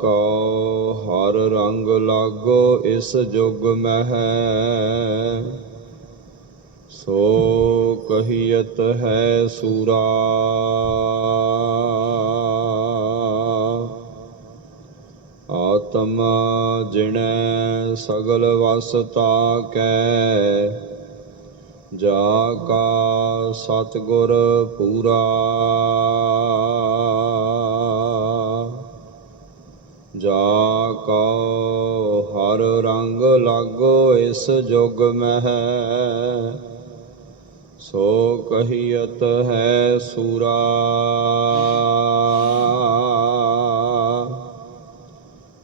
ਜਾ ਹਰ ਰੰਗ ਲਾਗੋ ਇਸ ਜੁਗ ਮਹਿ। ਸੋ ਕਹੀਅਤ ਹੈ ਸੂਰਾ। ਆਤਮ ਜਿਣੈ ਸਗਲ ਵਸਤਾ ਕੈ ਜਾ ਕਾ ਸਤਗੁਰ ਪੂਰਾ। ਜਾ ਕਉ ਹਰ ਰੰਗ ਲਾਗੋ ਇਸ ਜੁਗ ਮਹਿ। ਸੋ ਕਹੀਅਤ ਹੈ ਸੂਰਾ।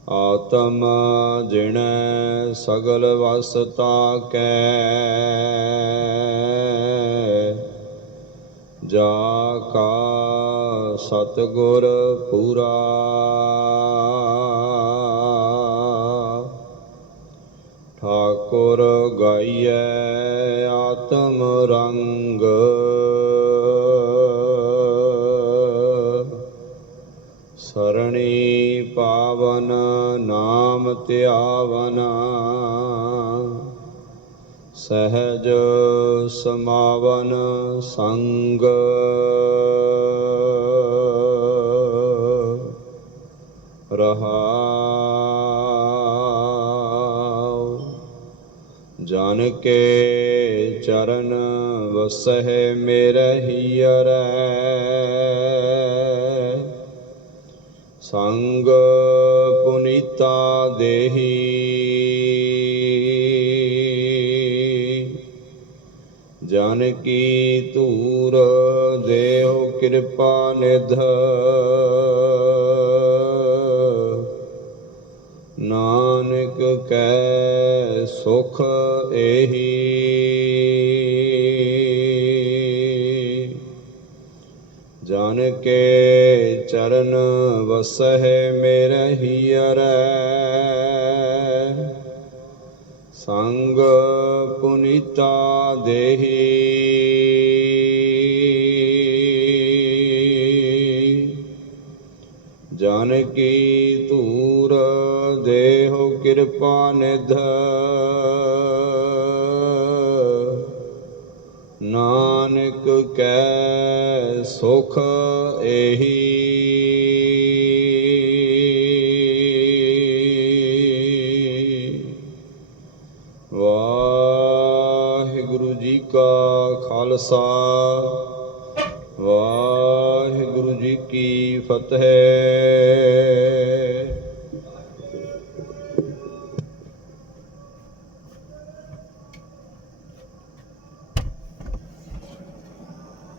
ਆਤਮ ਜਿਣੈ ਸਗਲ ਵਸਤਾ ਕੈ। ਜਾ ਕਾ ਸਤਗੁਰ ਪੂਰਾ। ਠਾਕੁਰ ਗਾਈਐ ਆਤਮ ਰੰਗ। ਸਰਣੀ ਪਾਵਨ ਨਾਮ ਧਿਆਵਨ। ਸਹਿਜ ਸਮਾਵਨ ਸੰਗ। ਰਹਾਉ। ਜਨ ਕੇ ਚਰਨ ਵਸਹਿ ਮੇਰੇ ਹੀਰੈ ਸੰਗ ਪੁਨੀਤਾ ਦੇਹੀ। ਜਨ ਕੀ ਧੂਰ ਦੇਹੁ ਕਿਰਪਾ ਨਿਧ। ਨਾਨਕ ਕੈ ਸੁਖ ਏਹੀ। ਜਨ ਕੇ ਚਰਨ ਵਸਹਿ ਮੇਰੇ ਹੀਰੈ ਸੰਗ ਪੁਨੀਤਾ ਦੇਹੀ। ਜਨ ਕੀ ਧੂਰ ਦੇਹੁ ਕਿਰਪਾ ਨਿਧ। ਨਾਨਕ ਕੈ ਸੁਖ ਏਹੀ। ਵਾਹਿਗੁਰੂ ਜੀ ਕਾ ਖਾਲਸਾ। ਵਾਹਿਗੁਰੂ ਕੀ ਫਤਿਹ।